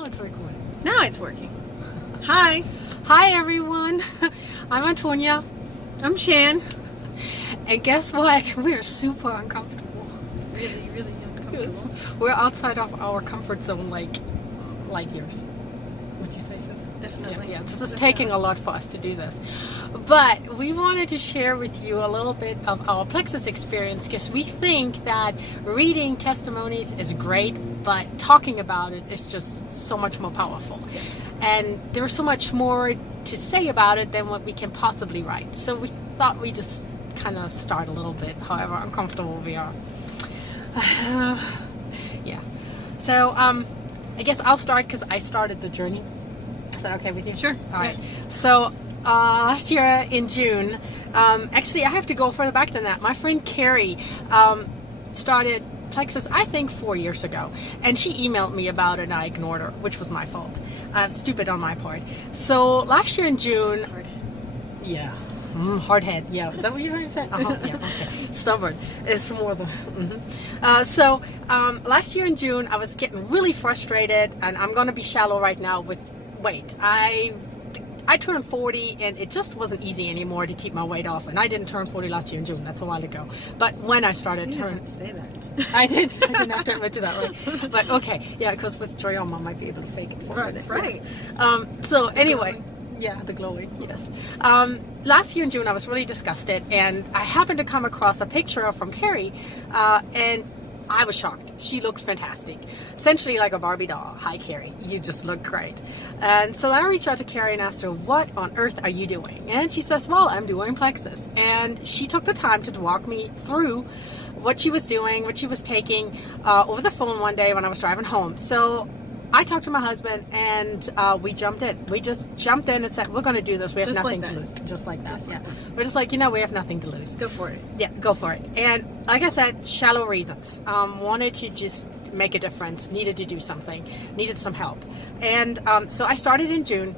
It's recording. Now it's working. Hi, Hi everyone, I'm Antonia, I'm Shan. and guess what? We're super uncomfortable. Really uncomfortable. We're outside of our comfort zone like light years. Would you say so? Definitely. Yeah, this is taking a lot for us to do this. But we wanted to share with you a little bit of our Plexus experience because we think that reading testimonies is great, but talking about it is just so much more powerful. Yes. And there's so much more to say about it than what we can possibly write. So we thought we'd just kind of start a little bit, however uncomfortable we are. Yeah. So I guess I'll start because I started the journey. Is that okay with you? Sure. All right. So last year in June, actually I have to go further back than that. My friend Carrie started Plexus, I think 4 years ago, and she emailed me about it and I ignored her, which was my fault. Stupid on my part. So last year in June, yeah, hard head, yeah, is that what you're trying to say? Yeah, okay. Stubborn is more the so last year in June I was getting really frustrated, and I'm gonna be shallow right now with weight. I turned 40 and it just wasn't easy anymore to keep my weight off, and I didn't turn 40 last year in June, that's a while ago, but when I started turning, say that. I didn't have to admit to that, right? But okay, yeah, because with Joyoma I might be able to fake it for Right, a minute. right. So anyway, yeah, the glowing, yes. Last year in June I was really disgusted, and I happened to come across a picture from Carrie, and I was shocked. She looked fantastic. Essentially like a Barbie doll. Hi Carrie, you just look great. And so I reached out to Carrie and asked her, what on earth are you doing? And she says, well, I'm doing Plexus. And she took the time to walk me through what she was doing, what she was taking over the phone one day when I was driving home. So I talked to my husband and we jumped in. We just jumped in and said, we're going to do this. We have Just nothing like to that. lose. Just like that. Just like Yeah. We're just like, we have nothing to lose. Go for it. Yeah, go for it. And like I said, shallow reasons. Wanted to just make a difference, needed to do something, needed some help. And so I started in June.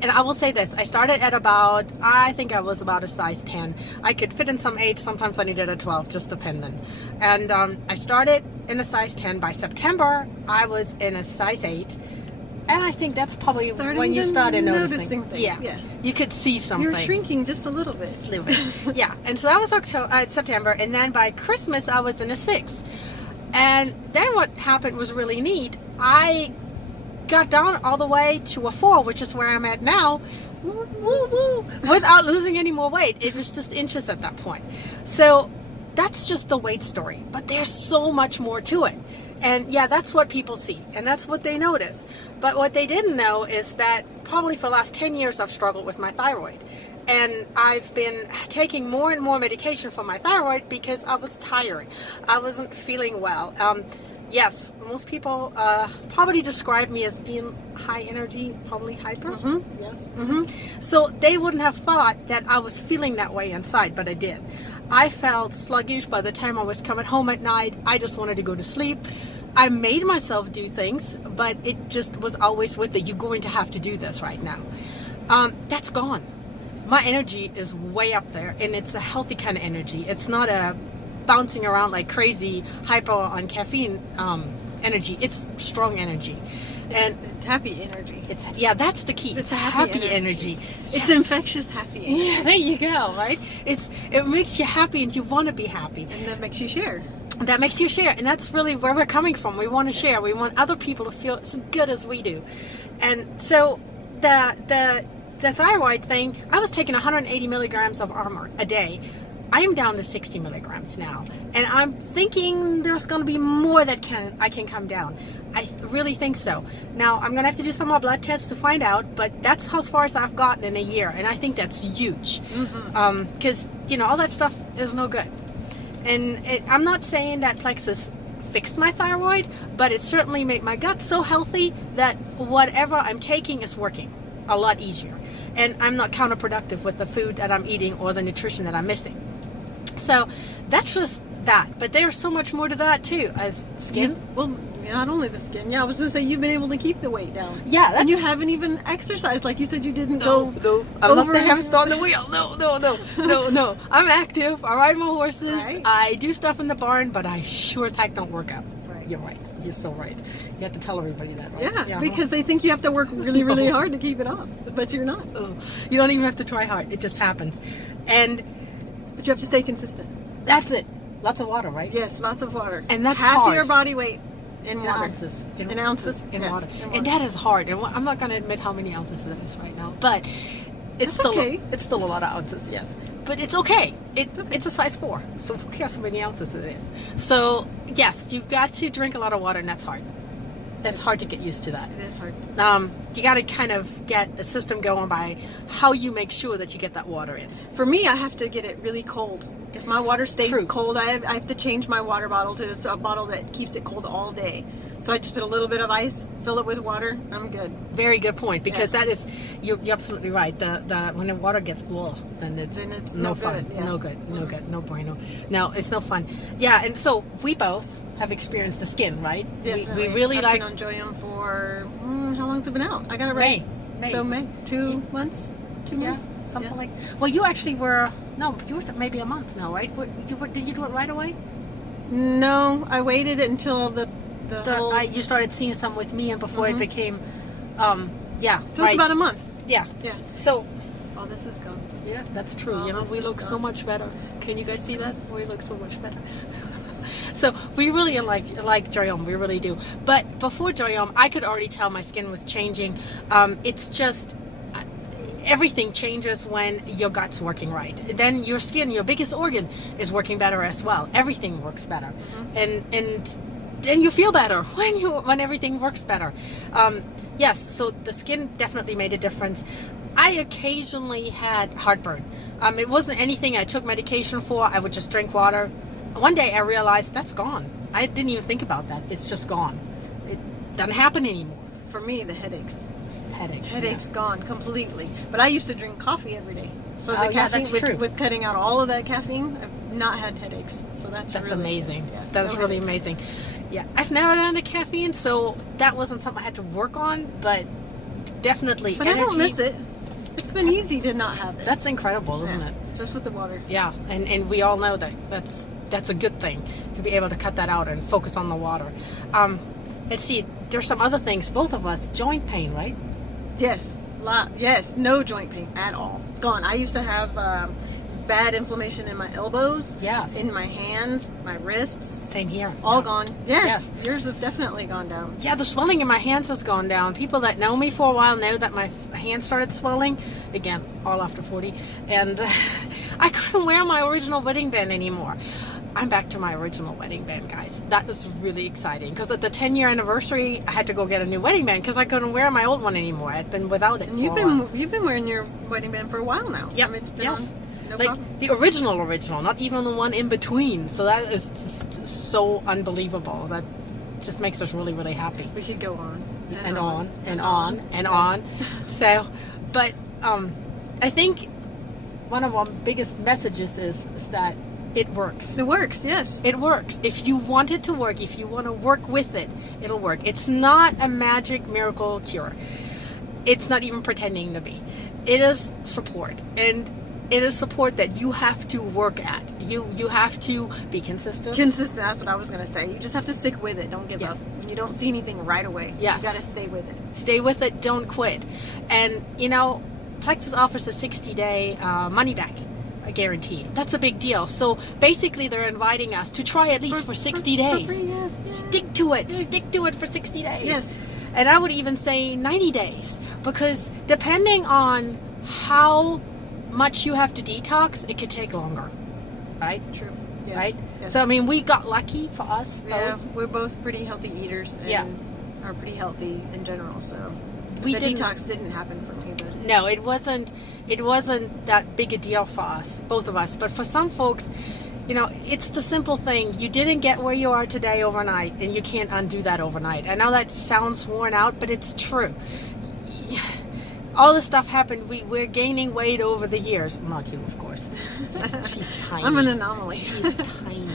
And I will say this, I started at about, I think I was about a size 10. I could fit in some 8, sometimes I needed a 12, just depending. And I started in a size 10. By September, I was in a size 8. And I think that's probably Starting when you to started noticing. things. Yeah, you could see something. You're shrinking just a little bit. Little bit. Yeah, and so that was September, and then by Christmas I was in a 6. And then what happened was really neat. I got down all the way to a 4, which is where I'm at now, without losing any more weight. It was just inches at that point. So that's just the weight story, but there's so much more to it. And yeah, that's what people see, and that's what they notice. But what they didn't know is that probably for the last 10 years I've struggled with my thyroid. And I've been taking more and more medication for my thyroid because I was tired. I wasn't feeling well. Yes, most people probably describe me as being high energy, probably hyper. Mm-hmm. Yes. So they wouldn't have thought that I was feeling that way inside, but I did. I felt sluggish by the time I was coming home at night. I just wanted to go to sleep. I made myself do things, but it just was always with it. You're going to have to do this right now. That's gone. My energy is way up there, and it's a healthy kind of energy. It's not a bouncing around like crazy, hyper on caffeine energy. It's strong energy. And It's happy energy. that's the key. It's a happy energy. It's infectious happy energy. Yeah, there you go, right? It makes you happy and you want to be happy. And that makes you share. That makes you share, and that's really where we're coming from. We want to share. We want other people to feel as good as we do. And so the thyroid thing, I was taking 180 milligrams of Armor a day. I am down to 60 milligrams now, and I'm thinking there's going to be more that I can come down. I really think so. Now I'm going to have to do some more blood tests to find out, but that's how far as I've gotten in a year, and I think that's huge. Because all that stuff is no good. And I'm not saying that Plexus fixed my thyroid, but it certainly made my gut so healthy that whatever I'm taking is working a lot easier, and I'm not counterproductive with the food that I'm eating or the nutrition that I'm missing. So that's just that, but there's so much more to that too, as skin. Well, not only the skin. Yeah, I was going to say you've been able to keep the weight down. Yeah, and you haven't even exercised, like you said you didn't No, go. I'm not over the hamster on the wheel. No. I'm active. I ride my horses. Right. I do stuff in the barn, but I sure as heck don't work out. Right. You're right. You're so right. You have to tell everybody that, right? Yeah, because they think you have to work really, really hard to keep it off, but you're not. You don't even have to try hard. It just happens. But you have to stay consistent. That's it. Lots of water, right? Yes, lots of water. And that's half hard. of your body weight in water. Ounces. In ounces. In Yes, water. in water. And that is hard. And I'm not going to admit how many ounces it is right now. But it's still okay. It's still a lot of ounces, yes. But it's okay. It's a size 4. So who cares how many ounces it is? So, yes, you've got to drink a lot of water, and that's hard. That's hard to get used to that. It is hard. You got to kind of get a system going by how you make sure that you get that water in. For me, I have to get it really cold. If my water stays True. cold, I have to change my water bottle to a bottle that keeps it cold all day. So I just put a little bit of ice, fill it with water, I'm good. Very good point, because that is, you're absolutely right. When the water gets blah, then it's no fun. Good, yeah. No good, no good, no bueno. No, it's no fun. Yeah, and so we both have experienced the skin, right? Definitely. We really I've been on Joyum for, how long's it been out? I got it right. May. So May, 2 months? 2 months? Something like. Well, you actually were. No, you were maybe a month now, right? Did you do it right away? No, I waited until you started seeing some with me, and before it became, So it's about a month. Yeah. Yeah. So. Oh, this is gone. Yeah, that's true. We look so much better. Can you guys see that? We look so much better. So we really like Joyum, we really do. But before Joyum, I could already tell my skin was changing. It's just everything changes when your gut's working right. Then your skin, your biggest organ, is working better as well. Everything works better, and then you feel better when everything works better. Yes, so the skin definitely made a difference. I occasionally had heartburn. It wasn't anything I took medication for. I would just drink water. One day I realized that's gone. I didn't even think about that. It's just gone. It doesn't happen anymore. For me, the headaches. Headaches Gone completely. But I used to drink coffee every day. So the caffeine, that's true. with cutting out all of that caffeine, I've not had headaches. So that's really, amazing. Yeah, That's no really headaches. amazing. Yeah, I've never done the caffeine, so that wasn't something I had to work on, but definitely But energy. I don't miss it. It's been easy to not have it. That's incredible, isn't it? Just with the water. Yeah, and we all know that's a good thing, to be able to cut that out and focus on the water. Let's see, there's some other things. Both of us, joint pain, right? Yes. Yes. No joint pain at all. It's gone. I used to have bad inflammation in my elbows. Yes. In my hands, my wrists. Same here. All Yeah. gone. Yes. Yours have definitely gone down. Yeah, the swelling in my hands has gone down. People that know me for a while know that my hands started swelling. Again, all after 40. And I couldn't wear my original wedding band anymore. I'm back to my original wedding band, guys. That was really exciting, because at the 10-year anniversary, I had to go get a new wedding band because I couldn't wear my old one anymore. I'd been without it. And you've been wearing your wedding band for a while now. Yep. I mean, it's been Yes. on, no Like problem. the original, not even the one in between. So that is just so unbelievable. That just makes us really, really happy. We could go on And on and on and on. So, but I think one of our biggest messages is that it works. It works, yes. It works. If you want it to work, if you want to work with it, it'll work. It's not a magic miracle cure. It's not even pretending to be. It is support. And it is support that you have to work at. You have to be consistent. Consistent, that's what I was going to say. You just have to stick with it. Don't give Yes. up. When you don't see anything right away, Yes. you got to stay with it. Stay with it. Don't quit. And, Plexus offers a 60-day money back guarantee. That's a big deal. So basically they're inviting us to try at least for 60 days. For free, yes. Stick to it. Stick to it for 60 days. Yes. And I would even say 90 days, because depending on how much you have to detox, it could take longer. Right? True. Yes. Right? Yes. So, I mean, we got lucky for us both. Yeah, we're both pretty healthy eaters and are pretty healthy in general, so We the didn't- detox didn't happen for me. But No, it wasn't that big a deal for us, both of us. But for some folks, it's the simple thing. You didn't get where you are today overnight, and you can't undo that overnight. I know that sounds worn out, but it's true. All this stuff happened. We're gaining weight over the years. Not you, of course. She's tiny. I'm an anomaly. She's tiny.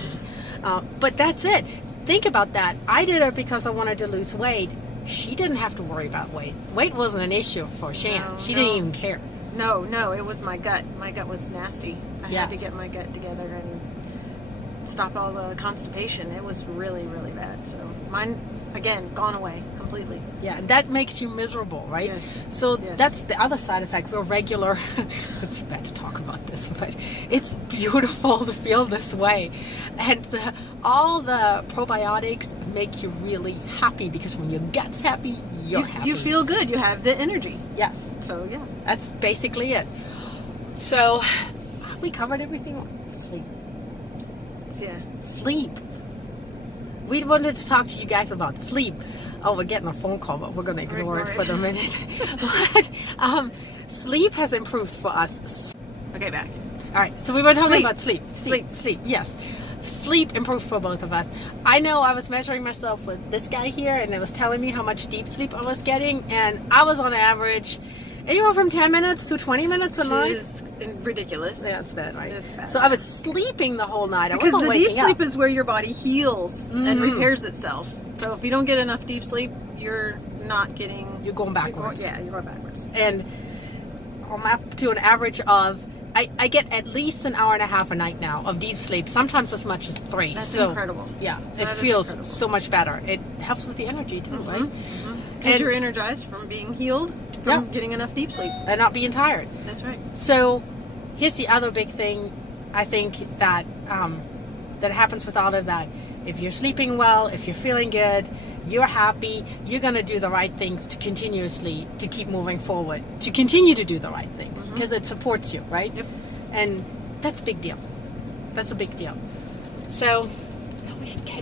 But that's it. Think about that. I did it because I wanted to lose weight. She didn't have to worry about weight. Weight wasn't an issue for Shan. No, She no. didn't even care. No, it was my gut. My gut was nasty. I had to Yes. get my gut together, and stop all the constipation. It was really, really bad. So mine, again, gone away completely. Yeah, that makes you miserable, right? Yes. So Yes. that's the other side effect. We're regular. It's bad to talk about this, but it's beautiful to feel this way. And all the probiotics make you really happy, because when your gut's happy, you're happy. You feel good. You have the energy. Yes. So yeah. That's basically it. So we covered everything. Sleep. Yeah. Sleep. We wanted to talk to you guys about sleep. Oh, we're getting a phone call, but we're going to ignore it for the minute. But sleep has improved for us. Okay, back. All right, so we were talking Sleep. about sleep, yes. Sleep improved for both of us. I know I was measuring myself with this guy here, and it was telling me how much deep sleep I was getting, and I was on average anywhere from 10 minutes to 20 minutes a night. Which is ridiculous. Yeah, it's bad, right? It's bad. So I was sleeping the whole night. I Because wasn't the deep waking sleep up. is where your body heals and Mhm. repairs itself. So if you don't get enough deep sleep, you're not getting. You're going backwards. You're going backwards. And I'm up to an average of, I get at least an hour and a half a night now of deep sleep, sometimes as much as 3. That's so incredible. yeah, it That is feels incredible. so much better. It helps with the energy too, right? Because And- you're energized from being healed, from Yeah. getting enough deep sleep. And not being tired. That's right. So here's the other big thing I think that that happens with all of that. If you're sleeping well, if you're feeling good, you're happy, you're going to do the right things to continuously to keep moving forward, to continue to do the right things, because it supports you, right? Yep. And that's a big deal. That's a big deal. So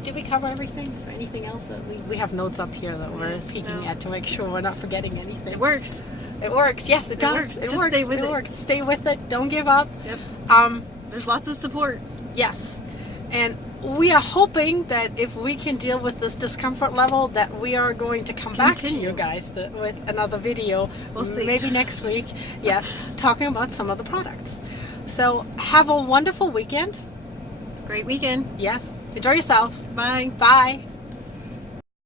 did we cover everything? Is there anything else that we have notes up here that we're peeking No. at to make sure we're not forgetting anything? It works. It works. Yes, it does. works. It Just works. stay with it it. works. Stay with it. Don't give up. Yep. Um, There's lots of support. yes. And we are hoping that if we can deal with this discomfort level, that we are going to come back to Continue. you guys with another video. We'll see. Maybe next week. Yes, talking about some of the products. So have a wonderful weekend. Great weekend. Yes. Enjoy yourselves. Bye. Bye.